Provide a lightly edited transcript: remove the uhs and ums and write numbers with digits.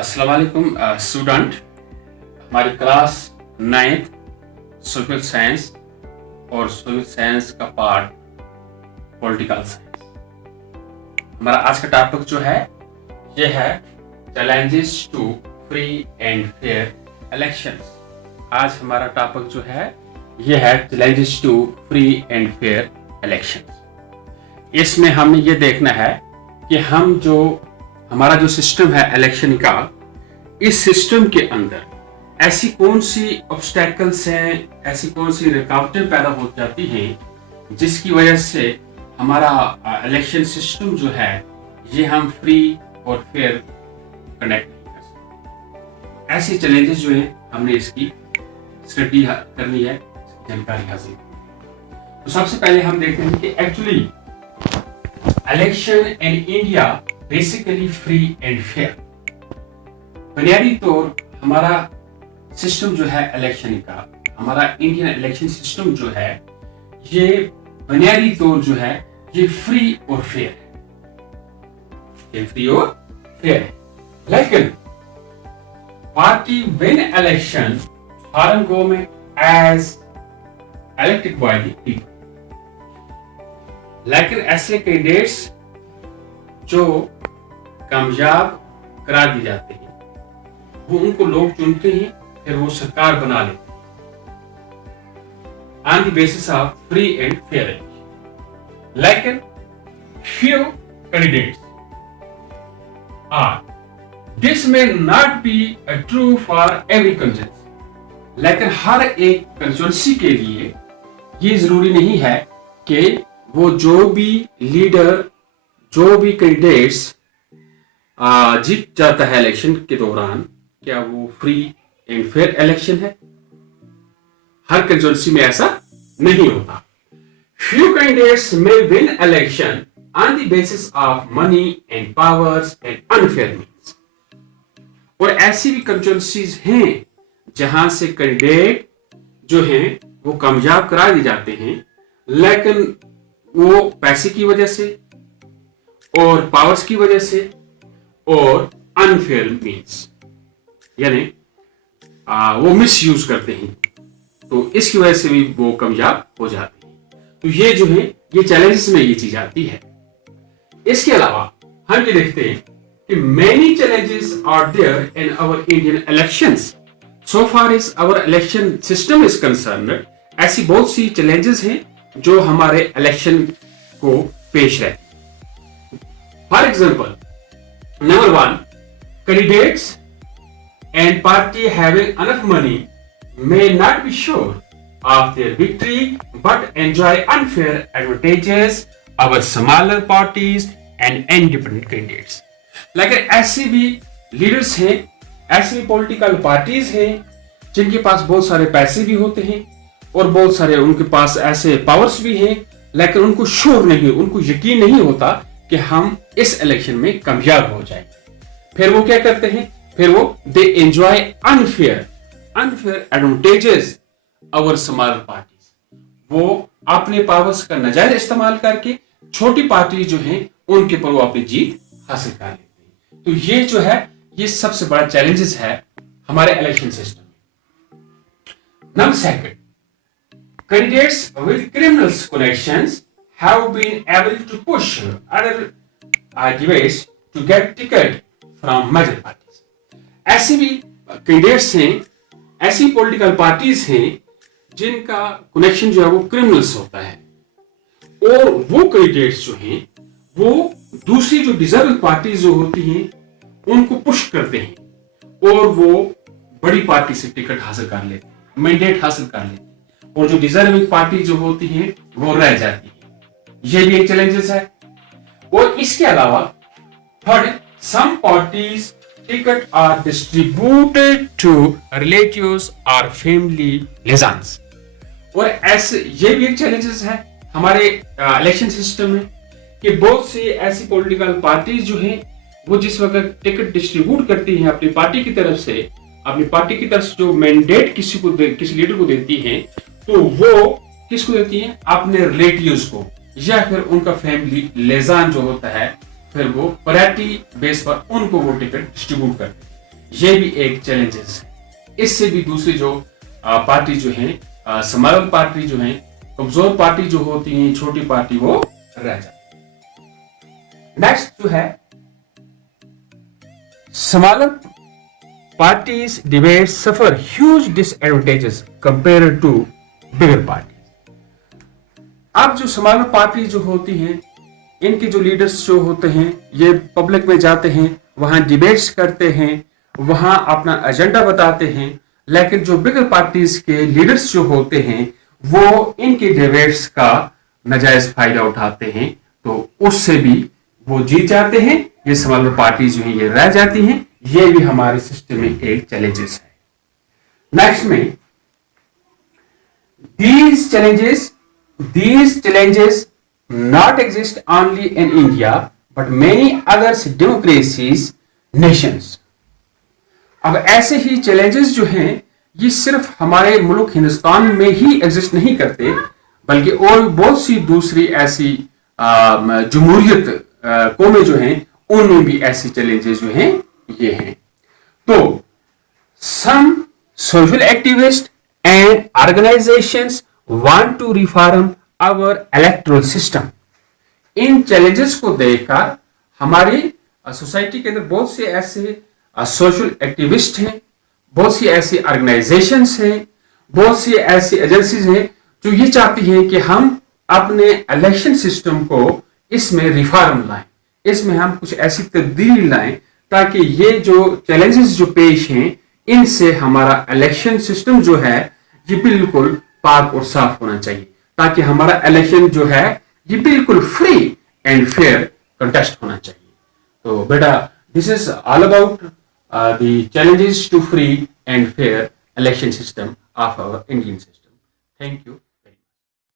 अस्सलाम वालेकुम स्टूडेंट। हमारी क्लास 9th सोशल साइंस और सोशल साइंस का पार्ट पॉलिटिकल साइंस। हमारा आज का टॉपिक जो है ये है challenges to free and fair elections. आज हमारा टॉपिक जो है ये है challenges to free and fair elections. इसमें हमें ये देखना है कि हमारा जो सिस्टम है इलेक्शन का, इस सिस्टम के अंदर ऐसी कौन सी ऑब्स्टेकल्स हैं, ऐसी कौन सी रुकावटें पैदा हो जाती हैं जिसकी वजह से हमारा इलेक्शन सिस्टम जो है ये हम फ्री और फेयर कनेक्ट नहीं कर सकते। ऐसे चैलेंजेस जो हैं हमने इसकी स्टडी करनी है, इसकी जानकारी हासिल करनी। तो सबसे पहले हम देखते हैं कि actually election in India basically free and fair. बुनियादी तौर हमारा सिस्टम जो है इलेक्शन का, हमारा इंडियन इलेक्शन सिस्टम जो है ये बुनियादी तौर जो है ये फ्री और फेयर है, ये फ्री और फेयर है। लेकिन party win election foreign government as elected by the people. लेकिन ऐसे कैंडिडेट्स जो कामयाब करा दिए जाते हैं वो उनको लोग चुनते हैं, फिर वो सरकार बना लेते हैं on the basis of free and fair election. लेकिन few candidates are, this may not be true for every constituency। लेकिन हर एक कंस्टिट्यूंसी के लिए ये जरूरी नहीं है कि वो जो भी लीडर, जो भी कैंडिडेट्स जीत जाता है इलेक्शन के दौरान, क्या वो फ्री एंड फेयर इलेक्शन है। हर कंस्टिट्यूंसी में ऐसा नहीं होता। Few candidates may win election on the basis of money and powers and unfair means। और ऐसी भी कंस्टिट्यूंसीज हैं जहां से कैंडिडेट जो हैं वो कामयाब करा दिए जाते हैं, लेकिन वो पैसे की वजह से और पावर्स की वजह से और अनफेयर मीन्स यानी वो मिसयूज करते हैं, तो इसकी वजह से भी वो कामयाब हो जाते हैं। तो ये जो है ये चैलेंजेस में ये चीज आती है। इसके अलावा हम ये देखते हैं कि many challenges are there in our Indian elections so far as our election system is concerned. ऐसी बहुत सी चैलेंजेस हैं जो हमारे इलेक्शन को पेश रहते हैं। For example, number 1, candidates and party having enough money may not be sure of their victory but enjoy unfair advantages over smaller parties and independent candidates। लेकिन ऐसे भी लीडर्स हैं, ऐसी पॉलिटिकल पार्टीज हैं जिनके पास बहुत सारे पैसे भी होते हैं और बहुत सारे उनके पास ऐसे पावर्स भी हैं, लेकिन उनको श्योर नहीं, उनको यकीन नहीं होता कि हम इस इलेक्शन में कामयाब हो जाएंगे। फिर वो क्या करते हैं, फिर वो they enjoy unfair advantages over small parties. वो अपने पावर्स का नाजायज इस्तेमाल करके छोटी पार्टी जो हैं उनके पर वो अपनी जीत हासिल कर लेते हैं। तो ये जो है ये सबसे बड़ा चैलेंजेस है हमारे इलेक्शन सिस्टम में। Number 2, candidates with criminal connections have been able to push other debates to get ticket from major parties। ऐसे भी कैंडिडेट्स हैं, ऐसी पॉलिटिकल पार्टीज हैं जिनका कनेक्शन जो है वो क्रिमिनल्स होता है, और वो कैंडिडेट्स जो हैं वो दूसरी जो डिजर्विंग पार्टीज जो होती हैं उनको पुश करते हैं और वो बड़ी पार्टी से टिकट हासिल कर लेते हैं, मैंडेट हासिल कर लेते हैं, और जो डिजर्विंग पार्टी जो होती है वो रह जाती है। ये भी एक चैलेंजेस है। और इसके अलावा third, some parties ticket are distributed to relatives और फैमिली लिएजन्स। और ऐसे ये भी एक चैलेंजेस है हमारे इलेक्शन सिस्टम में कि बहुत सी ऐसी पॉलिटिकल पार्टीज जो हैं वो जिस वक्त टिकट डिस्ट्रीब्यूट करती हैं अपनी पार्टी की तरफ से, अपनी पार्टी की तरफ से जो मैंडेट किसी लीडर को देती हैं, तो वो किसको देती हैं, अपने रिलेटिव्स को या फिर उनका फैमिली लिएजन जो होता है, फिर वो प्रायोरिटी बेस पर उनको वो टिकट डिस्ट्रीब्यूट करते हैं। ये भी एक चैलेंजेस है। इससे भी दूसरी जो पार्टी जो है, समाजवादी पार्टी जो है, कमजोर पार्टी जो होती है, छोटी पार्टी, वो रह जाती है। नेक्स्ट जो है, Samajwadi parties debates suffer huge disadvantages compare to bigger party. अब जो समाजवादी पार्टी जो होती हैं, इनके जो लीडर्स जो होते हैं, ये पब्लिक में जाते हैं, वहां डिबेट्स करते हैं, वहां अपना एजेंडा बताते हैं, लेकिन जो बिगर पार्टीज के लीडर्स जो होते हैं वो इनके डिबेट्स का नाजायज फायदा उठाते हैं, तो उससे भी वो जीत जाते हैं। ये समाजवादी पार्टी जो है ये रह जाती हैं। ये भी हमारे सिस्टम में एक चैलेंजेस है। नेक्स्ट में, these challenges not exist only in India but many other democracies nations। अब ऐसे ही चैलेंजेस जो हैं ये सिर्फ हमारे मुल्क हिंदुस्तान में ही एग्जिस्ट नहीं करते, बल्कि और बहुत सी दूसरी ऐसी जमहूरियत कौमें जो हैं उनमें भी ऐसे चैलेंजेस जो हैं ये हैं। तो some social activists and organizations want to reform our electoral system। In challenges को देखकर हमारी सोसाइटी के अंदर बहुत से ऐसे सोशल एक्टिविस्ट हैं, बहुत सी ऐसी ऑर्गेनाइजेशंस हैं, बहुत सी ऐसी एजेंसीज हैं जो ये चाहती हैं कि हम अपने इलेक्शन सिस्टम को इसमें रिफॉर्म लाएं, इसमें हम कुछ ऐसी तब्दीली लाएं ताकि ये जो चैलेंजेस जो पेश हैं इनसे हमारा इलेक्शन सिस्टम जो है ये बिल्कुल पाक और साफ होना चाहिए, ताकि हमारा इलेक्शन जो है ये बिल्कुल फ्री एंड फेयर कंटेस्ट होना चाहिए। तो बेटा, this is all about the challenges to free and fair election system of our Indian system. Thank you.